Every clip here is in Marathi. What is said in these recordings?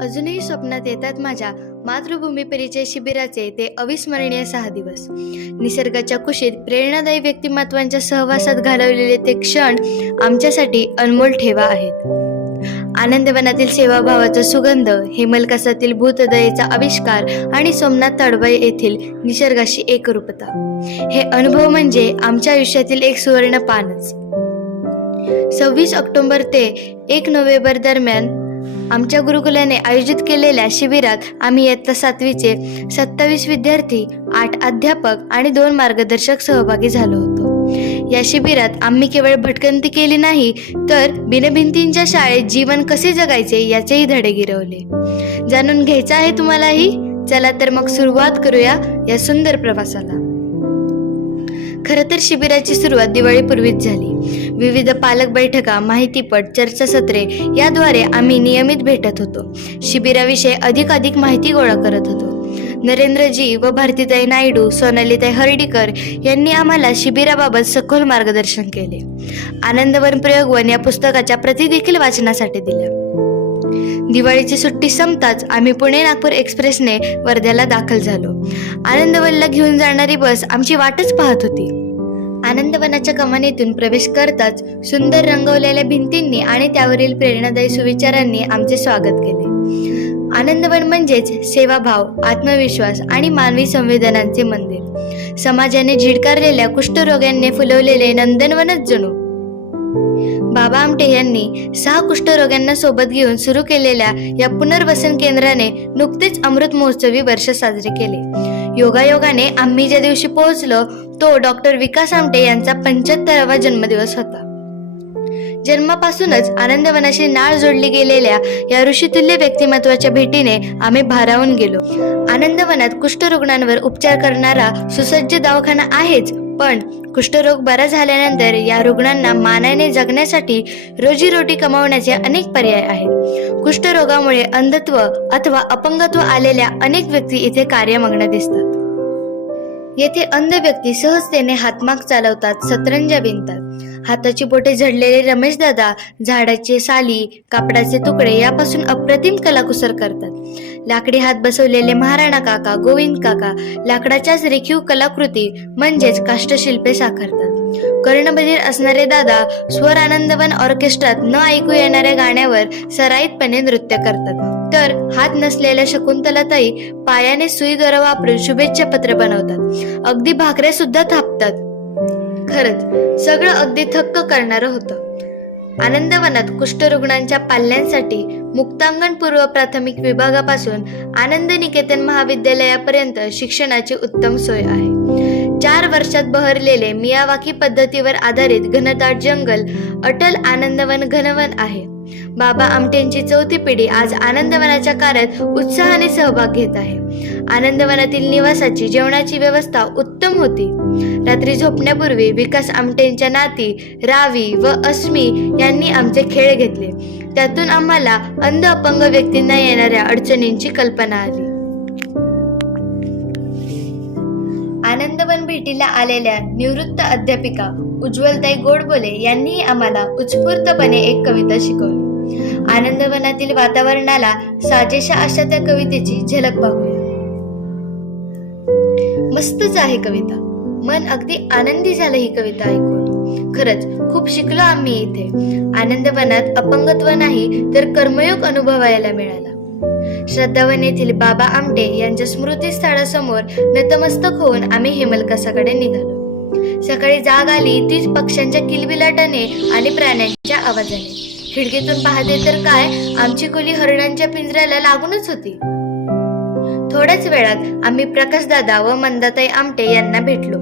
अजूनही स्वप्नात येतात माझ्या मातृभूमी परिचय शिबिराचे ते अविस्मरणीय सहा दिवस. निसर्गाच्या कुशीत प्रेरणादायी व्यक्तिमत्वांच्या सहवासात घालवलेले ते क्षण आमच्यासाठी अनमोल ठेवा आहेत. आनंदवनातील सेवाभावाचा सुगंध हेमलकासातील भूतदयेचा आविष्कार आणि सोमनाथ तडबाई येथील निसर्गाशी एकरूपता. हे अनुभव म्हणजे आमच्या आयुष्यातील एक सुवर्ण पानच. सव्वीस ऑक्टोबर ते एक नोव्हेंबर दरम्यान आमच्या गुरुकुलाने आयोजित केलेल्या शिबिरात आम्ही इयत्ता सातवीचे सत्तावीस विद्यार्थी आठ अध्यापक आणि दोन मार्गदर्शक सहभागी झालो होतो. या शिबिरात आम्ही केवळ भटकंती केली नाही तर बिनभिंतींच्या शाळेत जीवन कसे जगायचे याचेही धडे गिरवले. जाणून घ्यायचं आहे तुम्हालाही? चला तर मग सुरुवात करूया या सुंदर प्रवासाला. खरं तर शिबिराची सुरुवात दिवाळीपूर्वीच झाली. विविध पालक बैठका माहितीपट चर्चासत्रे याद्वारे आम्ही नियमित भेटत होतो. शिबिराविषयी अधिक अधिक माहिती गोळा करत होतो. नरेंद्रजी व भारतीताई नायडू सोनालीताई हर्डीकर यांनी आम्हाला शिबिराबाबत सखोल मार्गदर्शन केले. आनंदवन प्रयोगवन या पुस्तकाच्या प्रती देखील वाचनासाठी दिल्या. दिवाळीची सुट्टी संपताच आम्ही पुणे नागपूर एक्सप्रेसने वर्ध्याला दाखल झालो. आनंदवनला घेऊन जाणारी बस आमची वाटच पाहत होती. आनंदवनाच्या कमानीतून प्रवेश करताच सुंदर रंगवलेल्या भिंतींनी आणि त्यावरील प्रेरणादायी सुविचारांनी आमचे स्वागत केले. आनंदवन म्हणजेच सेवाभाव आत्मविश्वास आणि मानवी संवेदनांचे मंदिर. समाजाने झिडकारलेल्या कुष्ठरोग्यांनी फुलवलेले नंदनवनच जणू. बाबा आमटे यांनी सहा कुष्ठरोग्यांना सोबत घेऊन सुरू केलेल्या या पुनर्वसन केंद्राने नुकतेच अमृत महोत्सवी वर्ष साजरे केले. योगायोगाने आम्ही ज्या दिवशी पोहोचलो तो डॉक्टर विकास आमटे यांचा पंच्याहत्तरावा जन्मदिवस होता. जन्मापासूनच आनंदवनाशी नाळ जोडली गेलेल्या या ऋषितुल्य व्यक्तिमत्वाच्या भेटीने आम्ही भारावून गेलो. आनंदवनात कुष्ठरुग्णांवर उपचार करणारा सुसज्ज दवाखाना आहेच पण कुष्ठरोग बरा झाल्यानंतर या रुग्णांना मानाने जगण्यासाठी रोजीरोटी कमावण्याचे अनेक पर्याय आहेत. कुष्ठरोगामुळे अंधत्व अथवा अपंगत्व आलेल्या अनेक व्यक्ती इथे कार्यमग्न दिसतात. येथे अंध व्यक्ती सहजतेने हातमाग चालवतात सतरंजा विणतात. हाताची बोटे झडलेले रमेश दादा झाडाचे साली कापडाचे तुकडे यापासून अप्रतिम कलाकुसर करतात. लाकडी हात बसवलेले महाराणा काका गोविंद काका लाकडाच्याच रेखीव कलाकृती म्हणजेच काष्टशिल्पे साकारतात. कर्णबधीर असणारे दादा स्वर आनंदवन ऑर्केस्ट्रात न ऐकू येणाऱ्या गाण्यावर सराईतपणे नृत्य करतात. तर हात नसलेल्या शकुंतलाताई पायाने सुई दोरा वापरून शुभेच्छा पत्र बनवतात. अगदी भाकऱ्या सुद्धा थापतात. खरंच सगळं अगदी थक्क करणारं होतं. आनंदवनात कुष्ठरुग्णांच्या पाल्यांसाठी मुक्तांगण पूर्व प्राथमिक विभागापासून आनंद निकेतन महाविद्यालयापर्यंत शिक्षणाची उत्तम सोय आहे. चार वर्षात बहरलेले मियावाकी पद्धतीवर आधारित घनदाट जंगल अटल आनंदवन घनवन आहे. बाबा आमटेंची चौथी पिढी आज आनंदवनाच्या कार्यात उत्साहाने सहभाग घेत आहे. आनंदवनातील निवासाची जेवणाची व्यवस्था उत्तम होती. रात्री झोपण्यापूर्वी विकास आमटेंच्या नाती रावी व अस्मी यांनी आमचे खेळ घेतले. त्यातून आम्हाला अंध अपंग व्यक्तींना येणाऱ्या अडचणींची कल्पना आली. आनंदवन भेटीला आलेल्या निवृत्त अध्यापिका उज्ज्वलताई गोडबोले यांनी आम्हाला उत्स्फूर्तपणे एक कविता शिकवली. आनंदवनातील वातावरणाला साजेशा अशा त्या कवितेची झलक पाहूया मस्तच आहे कविता. मन अगदी आनंदी झालं ही कविता ऐकून. खरंच खूप शिकलो आम्ही इथे. आनंदवनात अपंगत्व नाही तर कर्मयोग अनुभवायला मिळाला. श्रद्धावन येथील बाबा आमटे यांच्या स्मृतीस्थळासमोर नतमस्तक होऊन आम्ही हेमलकसाकडे निघालो. सकाळी जाग आली तीच पक्ष्यांच्या किलबिलाटाने आणि प्राण्यांच्या आवाजाने. खिडकीतून पाहते तर काय? आमची खोली हरणांच्या पिंजऱ्याला लागूनच होती. थोड्याच वेळात आम्ही प्रकाशदादा व मंदाताई आमटे यांना भेटलो.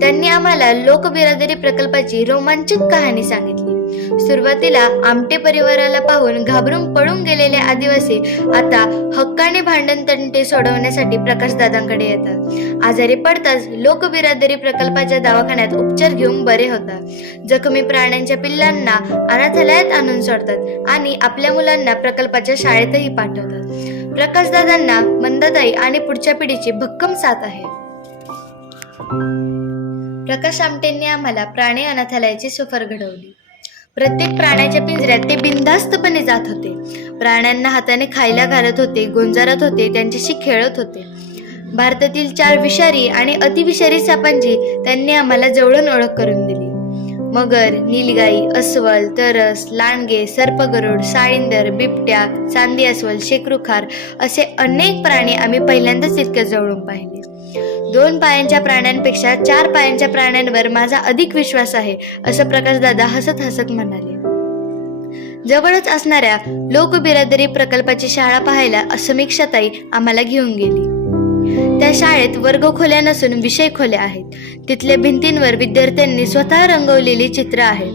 त्यांनी आम्हाला लोकबिरादरी प्रकल्पाची रोमांचक कहाणी सांगितली. सुरुवातीला आमटे परिवाराला पाहून घाबरून पळून गेलेले आदिवासी आता हक्काने भांडण तंटे सोडवण्यासाठी प्रकाशदादांकडे येतात. आजारी पडताच लोकबिरादरी प्रकल्पाच्या दवाखान्यात उपचार घेऊन बरे होतात. जखमी प्राण्यांच्या पिल्लांना अनाथालयात आणून सोडतात आणि आपल्या मुलांना प्रकल्पाच्या शाळेतही पाठवतात. प्रकाशदादांना मंदाताई आणि पुढच्या पिढीची भक्कम साथ आहे. प्रकाश आमटेंनी आम्हाला प्राणी अनाथालयाची सफर घडवली. प्रत्येक प्राण्याच्या पिंजऱ्यात ते बिनधास्तपणे जात होते. प्राण्यांना हाताने खायला घालत होते गोंजारत होते त्यांच्याशी खेळत होते. भारतातील चार विषारी आणि अतिविषारी सापांची त्यांनी आम्हाला जवळून ओळख करून दिली. मगर नीलगाई अस्वल तरस लांडगे सर्पगरुड साळींदर बिबट्या चांदी अस्वल शेकरुखार असे अनेक प्राणी आम्ही पहिल्यांदाच इतक्या जवळून पाहिले. दोन पायांच्या प्राण्यांपेक्षा चार पायांच्या प्राण्यांवर माझा अधिक विश्वास आहे असं प्रकाश दादा हसत हसत म्हणाले. जवळच असणाऱ्या लोकबिरादरी प्रकल्पाची शाळा पाहायला समीक्षाताई आम्हाला घेऊन गेली. त्या शाळेत वर्ग खोल्या नसून विषय खोल्या आहेत. तिथल्या भिंतींवर विद्यार्थ्यांनी स्वतः रंगवलेली चित्र आहे.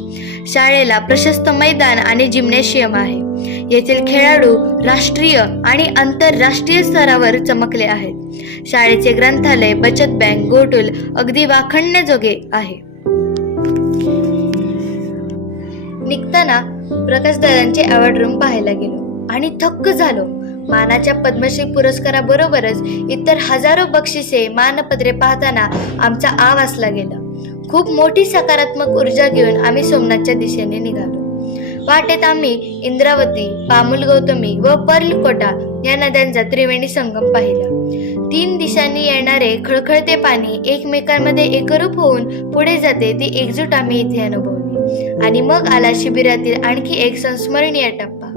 शाळेला प्रशस्त मैदान आणि जिम्नॅशियम आहे. येथील खेळाडू राष्ट्रीय आणि आंतरराष्ट्रीय स्तरावर चमकले आहेत. शाळेचे ग्रंथालय बचत बँक गोटुल अगदी वाखणण्याजोगे आहे. निघताना प्रकाशदारांचे अवॉर्ड रूम पाहायला गेलो आणि थक्क झालो. मानाच्या पद्मश्री पुरस्काराबरोबरच इतर हजारो बक्षिसे मानपत्रे पाहताना आमचा आ गेला खूप मोठी सकारात्मक ऊर्जा घेऊन आम्ही सोमनाथच्या दिशेने निघालो. वाटेत आम्ही इंद्रावती पामुल गौतमी व पर्लकोटा या नद्यांचा त्रिवेणी संगम पाहिला. तीन दिशांनी येणारे खळखळते पाणी एकमेकांमध्ये एकरूप होऊन पुढे जाते ती एकजूट आम्ही इथे अनुभवली. आणि मग आला शिबिरातील आणखी एक संस्मरणीय टप्पा.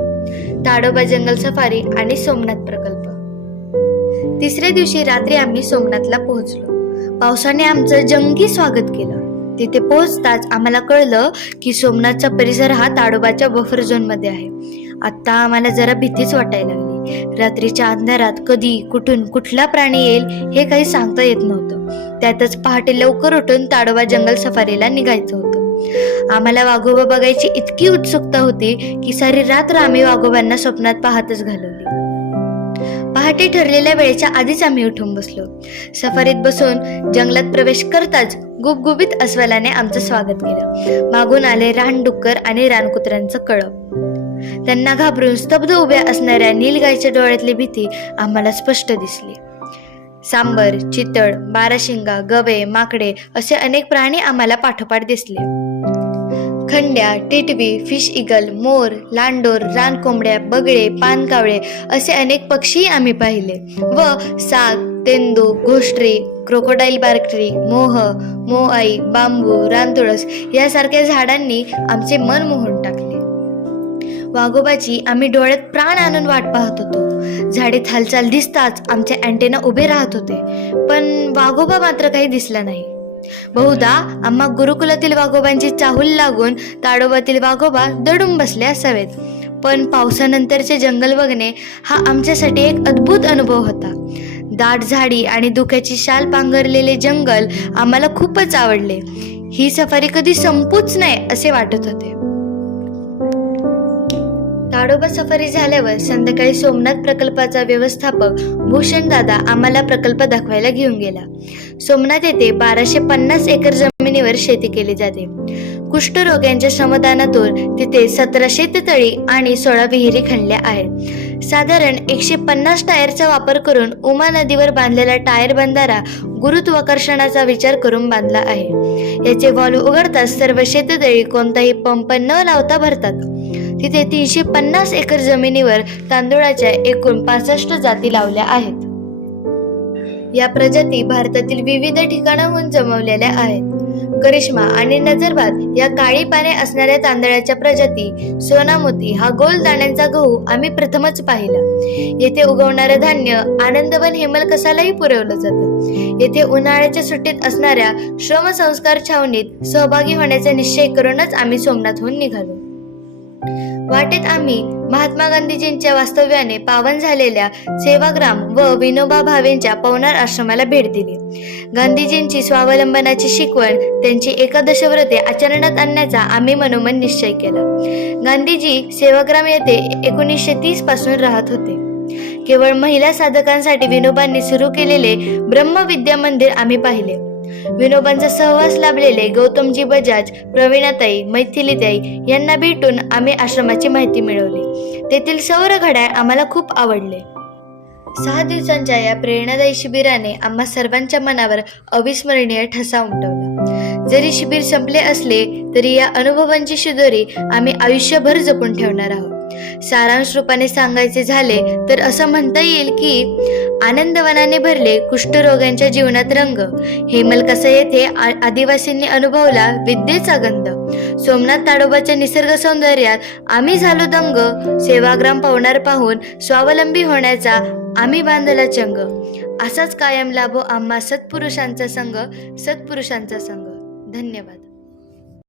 ताडोबा जंगल सफारी आणि सोमनाथ प्रकल्प. तिसऱ्या दिवशी रात्री आम्ही सोमनाथला पोहोचलो. पावसाने आमचं जंगी स्वागत केलं. तिथे पोहोचताच आम्हाला कळलं की सोमनाथचा परिसर हा ताडोबाच्या बफर झोनमध्ये आहे. आता आम्हाला जरा भीतीच वाटायला लागली. रात्रीच्या अंधारात कधी कुठून कुठला प्राणी येईल हे काही सांगता येत नव्हतं. त्यातच पहाटे लवकर उठून ताडोबा जंगल सफारीला निघायचं होतं. आम्हाला वाघोबा बघायची इतकी उत्सुकता होती की सारी रात्र आम्ही वाघोबांना स्वप्नात पाहतच घालवली. पहाटे ठरलेल्या वेळेच्या आधीच आम्ही उठून बसलो. सफारीत बसून जंगलात प्रवेश करताच गुबगुबीत अस्वलाने आमचं स्वागत केलं. मागून आले रानडुक्कर आणि रानकुत्र्यांचं कळप. त्यांना घाबरून स्तब्ध उभ्या असणाऱ्या नीलगायच्या डोळ्यातली भीती आम्हाला स्पष्ट दिसली. सांबर चितळ बाराशिंगा गवे माकडे असे अनेक प्राणी आम्हाला पाठोपाठ दिसले. खंड्या टिटवी फिश इगल मोर लांडोर रानकोंबड्या बगळे पानकावळे असे अनेक पक्षीही आम्ही पाहिले व साग तेंदू घोष्टरी क्रोकोडाईल बार्करी मोह मोआई बांबू रानतुळस यासारख्या झाडांनी आमचे मन मोहून टाकले. वाघोबाची आम्ही डोळ्यात प्राण आणून वाट पाहत होतो. झाडीत हालचाल दिसताच आमचे अँटेना उभे राहत होते. पण वाघोबा मात्र काही दिसला नाही. बहुधा आम्हा गुरुकुलातील वाघोबांची चाहूल लागून ताडोबातील वाघोबा दडून बसले असावेत. पण पावसानंतरचे जंगल बघणे हा आमच्यासाठी एक अद्भुत अनुभव होता. दाट झाडी आणि धुक्याची शाल पांघरलेले जंगल आम्हाला खूपच आवडले. ही सफारी कधी संपूच नाही असे वाटत होते. ताडोबा सफारी झाल्यावर संध्याकाळी सोमनाथ प्रकल्पाचा व्यवस्थापक भूषण दादा आम्हाला प्रकल्प दाखवायला घेऊन गेला. सोमनाथ येथे बाराशे पन्नास एकर जमिनीवर शेती केली जाते. कुष्ठरोग्यांच्या श्रमदानातून तिथे सतरा शेततळी आणि सोळा विहिरी खणल्या आहेत. साधारण एकशे पन्नास टायरचा वापर करून उमा नदीवर बांधलेला टायर बंधारा गुरुत्वाकर्षणाचा विचार करून बांधला आहे. याचे वॉल्व उघडताच सर्व शेततळी कोणताही पंप न लावता भरतात. तिथे तीनशे पन्नास एकर जमिनीवर तांदूळाच्या एकूण पासष्ट जाती लावल्या आहेत. या प्रजाती भारतातील विविध ठिकाणाहून जमवलेल्या आहेत. करिश्मा आणि नजरबाद या काळी पाने असणाऱ्या तांदळाच्या प्रजाती सोनामोती हा गोल दाण्यांचा गहू आम्ही प्रथमच पाहिला. येथे उगवणारं धान्य आनंदवन हेमलकसालाही पुरवलं जातं. येथे उन्हाळ्याच्या सुट्टीत असणाऱ्या श्रमसंस्कार छावणीत सहभागी होण्याचा निश्चय करूनच आम्ही सोमनाथहून निघालो. वाटेत आम्ही महात्मा गांधीजींच्या वास्तव्याने पावन झालेल्या सेवाग्राम व विनोबा भावेंच्या पवनार आश्रमाला भेट दिली. गांधीजींची स्वावलंबनाची शिकवण त्यांची एकादशव्रते आचरणात आणण्याचा आम्ही मनोमन निश्चय केला. गांधीजी सेवाग्राम येथे एकोणीसशे तीसपासून राहत होते. केवळ महिला साधकांसाठी विनोबांनी सुरू केलेले ब्रह्मविद्या मंदिर आम्ही पाहिले. विनोबांचा सहवास लाभलेले गौतमजी बजाज प्रवीणाताई मैथिलीताई यांना भेटून आम्ही आश्रमाची माहिती मिळवली. तेथील सौर घड्याळ आम्हाला खूप आवडले. सहा दिवसांच्या या प्रेरणादायी शिबिराने आम्हा सर्वांच्या मनावर अविस्मरणीय ठसा उमटवला. जरी शिबिर संपले असले तरी या अनुभवांची शिदोरी आम्ही आयुष्यभर जपून ठेवणार आहोत. सारांश रूपाने सांगायचे झाले तर असं म्हणता येईल की आनंदवनाने भरले कुष्ठरोग्यांच्या जीवनात रंग. हेमलकसा येथे आदिवासींनी अनुभवला विद्येचा गंध. सोमनाथ ताडोबाच्या निसर्ग सौंदर्यात आम्ही झालो दंग. सेवाग्राम पवनार पाहून स्वावलंबी होण्याचा आम्ही बांधला चंग. असाच कायम लाभो आम्हा सत्पुरुषांचा संघ सत्पुरुषांचा संघ धन्यवाद.